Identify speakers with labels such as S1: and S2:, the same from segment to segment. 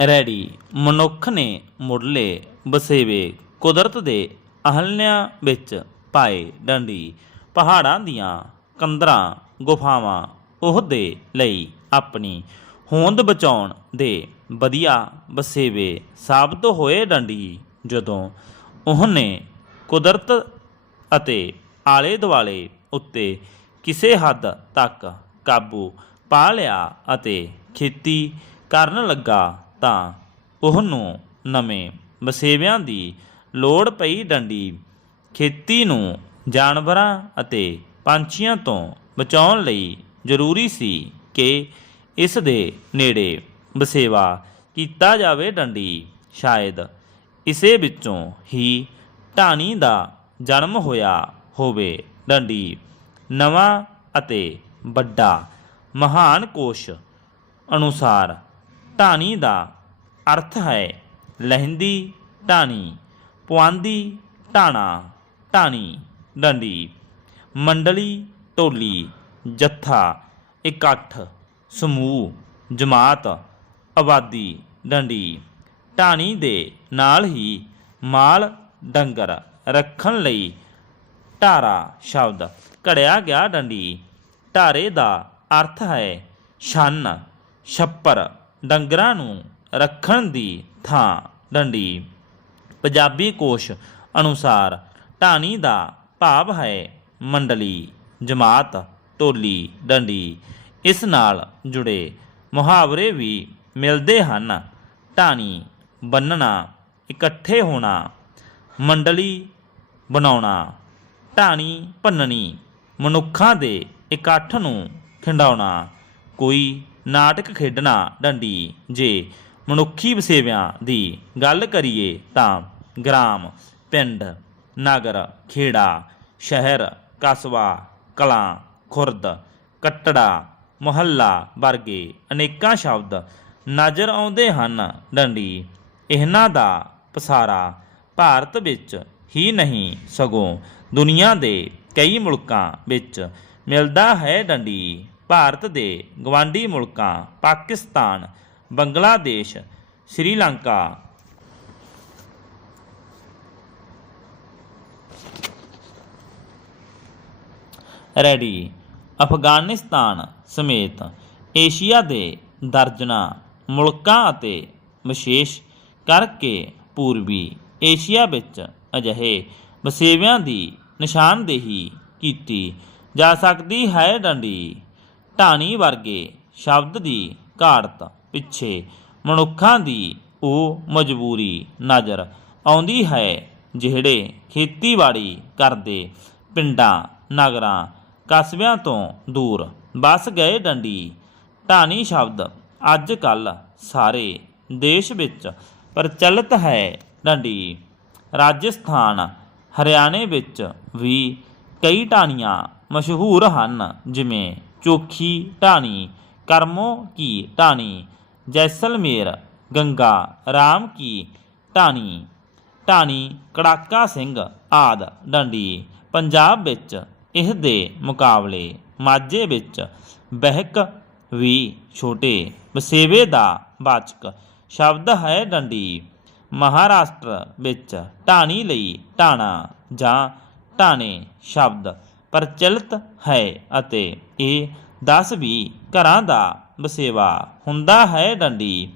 S1: Ready. ਮਨੁੱਖ ਨੇ ਮੁੱਢਲੇ ਵਸੇਵੇ, ਕੁਦਰਤ ਦੇ ਅਹਲਿਆਂ ਵਿੱਚ ਪਾਏ ਡੰਡੀ। ਪਹਾੜਾਂ ਦੀਆਂ ਕੰਦਰਾਂ ਗੁਫਾਵਾਂ, ਉਹਦੇ ਲਈ ਆਪਣੀ ਹੋਂਦ ਬਚਾਉਣ ਦੇ ਵਧੀਆ ਵਸੇਵੇ ਸਾਬਤ ਹੋਏ ਡੰਡੀ। ਜਦੋਂ ਉਹਨੇ ਕੁਦਰਤ ਅਤੇ ਆਲੇ ਦੁਆਲੇ ਉੱਤੇ ਕਿਸੇ ਹੱਦ ਤੱਕ ਕਾਬੂ ਪਾ ਲਿਆ ਅਤੇ ਖੇਤੀ ਕਰਨ ਲੱਗਾ ਤਾਂ ਉਹਨੂੰ ਨਵੇਂ ਵਸੇਵਿਆਂ ਦੀ ਲੋੜ ਪਈ ਡੰਡੀ ਖੇਤੀ ਨੂੰ ਜਾਨਵਰਾਂ ਅਤੇ ਪੰਛੀਆਂ ਤੋਂ ਬਚਾਉਣ ਲਈ ਜ਼ਰੂਰੀ ਸੀ ਕਿ ਇਸ ਦੇ ਨੇੜੇ ਵਸੇਵਾ ਕੀਤਾ ਜਾਵੇ ਡੰਡੀ। ਸ਼ਾਇਦ ਇਸੇ ਵਿੱਚੋਂ ਹੀ ਢਾਣੀ ਦਾ ਜਨਮ ਹੋਇਆ ਹੋਵੇ ਡੰਡੀ। ਨਵਾਂ ਅਤੇ ਵੱਡਾ ਮਹਾਨ ਕੋਸ਼ ਅਨੁਸਾਰ ਢਾਣੀ ਦਾ ਅਰਥ ਹੈ ਲਹਿੰਦੀ, ਢਾਣੀ, ਪੁਆਂਦੀ, ਢਾਣਾ, ਢਾਣੀ, ਡੰਡੀ, ਮੰਡਲੀ ਟੋਲੀ ਜੱਥਾ, ਇਕੱਠ, ਸਮੂਹ, ਜਮਾਤ, ਆਬਾਦੀ, ਡੰਡੀ। ਢਾਣੀ ਦੇ ਨਾਲ ਹੀ ਮਾਲ ਡੰਗਰ ਰੱਖਣ ਲਈ ਢਾਰਾ ਸ਼ਬਦ ਘੜਿਆ ਗਿਆ ਡੰਡੀ। ਢਾਰੇ ਦਾ ਅਰਥ ਹੈ ਛੰਨ, ਛੱਪਰ, ਡੰਗਰਾਂ ਨੂੰ ਰੱਖਣ ਦੀ ਥਾਂ ਡੰਡੀ। ਪੰਜਾਬੀ ਕੋਸ਼ ਅਨੁਸਾਰ ਢਾਣੀ ਦਾ ਭਾਵ ਹੈ ਮੰਡਲੀ, ਜਮਾਤ, ਟੋਲੀ, ਡੰਡੀ। ਇਸ ਨਾਲ ਜੁੜੇ ਮੁਹਾਵਰੇ ਵੀ ਮਿਲਦੇ ਹਨ। ਢਾਣੀ ਬੰਨਣਾ, ਇਕੱਠੇ ਹੋਣਾ, ਮੰਡਲੀ ਬਣਾਉਣਾ। ਢਾਣੀ ਭੰਨਣੀ, ਮਨੁੱਖਾਂ ਦੇ ਇਕੱਠ ਨੂੰ ਖਿੰਡਾਉਣਾ। ਕੋਈ ਨਾਟਕ ਖੇਡਣਾ ਡੰਡੀ ਜੇ ਮਨੁੱਖੀ ਵਸੇਵਿਆਂ ਦੀ ਗੱਲ ਕਰੀਏ ਤਾਂ ਗ੍ਰਾਮ, ਪਿੰਡ, ਨਗਰ, ਖੇੜਾ, ਸ਼ਹਿਰ, ਕਸਬਾ, ਕਲਾਂ, ਖੁਰਦ, ਕੱਟੜਾ, ਮੁਹੱਲਾ ਵਰਗੇ ਅਨੇਕਾਂ ਸ਼ਬਦ ਨਜ਼ਰ ਆਉਂਦੇ ਹਨ। ਡੰਡੀ, ਇਹਨਾਂ ਦਾ ਪਸਾਰਾ ਭਾਰਤ ਵਿੱਚ ਹੀ ਨਹੀਂ, ਸਗੋਂ ਦੁਨੀਆ ਦੇ ਕਈ ਮੁਲਕਾਂ ਵਿੱਚ ਮਿਲਦਾ ਹੈ। ਡੰਡੀ, ਭਾਰਤ ਦੇ ਗਵਾਂਢੀ ਮੁਲਕਾਂ, ਪਾਕਿਸਤਾਨ ਬੰਗਲਾਦੇਸ਼, ਸ੍ਰੀਲੰਕਾ। ਰੈਡੀ ਅਫਗਾਨਿਸਤਾਨ ਸਮੇਤ ਏਸ਼ੀਆ ਦੇ ਦਰਜਨਾ ਮੁਲਕਾਂ ਅਤੇ ਵਿਸ਼ੇਸ਼ ਕਰਕੇ ਪੂਰਬੀ ਏਸ਼ੀਆ ਵਿੱਚ ਅਜਿਹੇ ਵਸੇਵਿਆਂ ਦੀ ਨਿਸ਼ਾਨਦੇਹੀ ਕੀਤੀ ਜਾ ਸਕਦੀ ਹੈ ਡੰਡੀ। ਢਾਣੀ ਵਰਗੇ ਸ਼ਬਦ ਦੀ ਘਾੜਤ ਪਿੱਛੇ। ਮਨੁੱਖਾਂ ਦੀ ਉਹ ਮਜਬੂਰੀ ਨਜ਼ਰ ਆਉਂਦੀ ਹੈ ਜਿਹੜੇ ਖੇਤੀਬਾੜੀ ਕਰਦੇ ਪਿੰਡਾਂ, ਨਗਰਾਂ, ਕਸਬਿਆਂ ਤੋਂ ਦੂਰ ਵਸ ਗਏ ਡੰਡੀ। ਢਾਣੀ ਸ਼ਬਦ ਅੱਜ ਕੱਲ ਸਾਰੇ ਦੇਸ਼ ਵਿੱਚ ਪ੍ਰਚਲਿਤ ਹੈ ਡੰਡੀ। ਰਾਜਸਥਾਨ, ਹਰਿਆਣੇ ਵਿੱਚ ਵੀ ਕਈ ਢਾਣੀਆਂ ਮਸ਼ਹੂਰ ਹਨ, ਜਿਵੇਂ ਚੋਖੀ ਢਾਣੀ, ਕਰਮੋ ਕੀ ਢਾਣੀ ਜੈਸਲਮੇਰ, ਗੰਗਾ, ਰਾਮ ਕੀ, ਢਾਣੀ ਢਾਣੀ, ਕੜਾਕਾ ਸਿੰਘ ਆਦ ਡੰਡੀ ਪੰਜਾਬ ਵਿੱਚ ਇਸ ਦੇ ਮੁਕਾਬਲੇ ਮਾਝੇ ਵਿੱਚ ਬਹਿਕ ਵੀ ਛੋਟੇ, ਵਸੇਵੇ ਦਾ ਵਾਚਕ ਸ਼ਬਦ ਹੈ ਡੰਡੀ। ਮਹਾਰਾਸ਼ਟਰ ਵਿੱਚ ਢਾਣੀ ਲਈ ਢਾਣਾ ਜਾਂ ਢਾਣੇ ਸ਼ਬਦ ਪ੍ਰਚਲਿਤ ਹੈ ਅਤੇ ਇਹ 10 ਵੀ ਘਰਾਂ ਦਾ ਵਸੇਵਾ ਹੁੰਦਾ ਹੈ ਡੰਡੀ।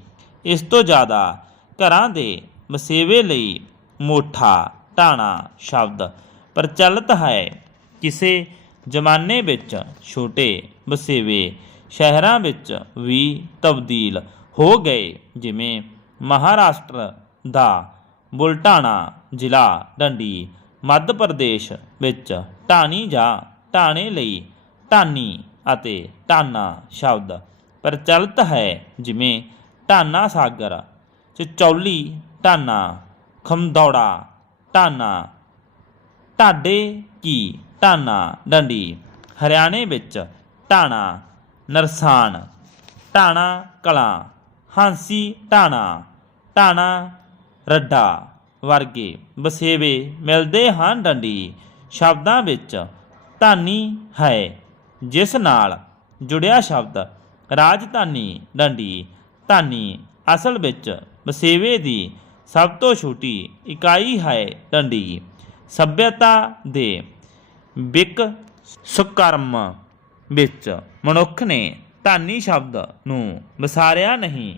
S1: ਇਸ ਤੋਂ ਜ਼ਿਆਦਾ ਘਰਾਂ ਦੇ ਵਸੇਵੇ ਲਈ ਮੋਠਾ, ਟਾਣਾ, ਸ਼ਬਦ ਪ੍ਰਚਲਿਤ ਹੈ। ਕਿਸੇ ਜ਼ਮਾਨੇ ਵਿੱਚ ਛੋਟੇ ਵਸੇਵੇ ਸ਼ਹਿਰਾਂ ਵਿੱਚ ਵੀ ਤਬਦੀਲ ਹੋ ਗਏ, ਜਿਵੇਂ ਮਹਾਰਾਸ਼ਟਰ ਦਾ ਬੁਲਟਾਣਾ ਜ਼ਿਲ੍ਹਾ ਡੰਡੀ, ਮੱਧ ਪ੍ਰਦੇਸ਼ ਵਿੱਚ ਢਾਣੀ ਜਾਂ ਢਾਣੇ ਲਈ ਟਾਨੀ ਅਤੇ ਟਾਨਾ ਸ਼ਬਦ ਪ੍ਰਚਲਿਤ ਹੈ, ਜਿਵੇਂ ਢਾਨਾ ਸਾਗਰ, ਚਚੌਲੀ ਢਾਨਾ ਖਮਦੌੜਾ ਢਾਨਾ, ਢਾਡੇ ਕੀ ਢਾਨਾ, ਡੰਡੀ, ਹਰਿਆਣੇ ਵਿੱਚ ਢਾਣਾ, ਨਰਸਾਨ, ਢਾਣਾ ਕਲਾਂ, ਹਾਂਸੀ ਢਾਣਾ ਢਾਣਾ ਰੱਡਾ ਵਰਗੇ ਵਸੇਵੇ ਮਿਲਦੇ ਹਨ ਡੰਡੀ, ਸ਼ਬਦਾਂ ਵਿੱਚ ਧਾਨੀ ਹੈ, ਜਿਸ ਨਾਲ ਜੁੜਿਆ ਸ਼ਬਦ ਰਾਜਧਾਨੀ ਡੰਡੀ ਧਾਨੀ ਅਸਲ ਵਿੱਚ ਵਸੇਵੇ ਦੀ ਸਭ ਤੋਂ ਛੋਟੀ ਇਕਾਈ ਹੈ ਡੰਡੀ। ਸਭਿਅਤਾ ਦੇ ਵਿਕ ਸੁਕਰਮ ਵਿੱਚ ਮਨੁੱਖ ਨੇ ਧਾਨੀ ਸ਼ਬਦ ਨੂੰ ਵਿਸਾਰਿਆ ਨਹੀਂ।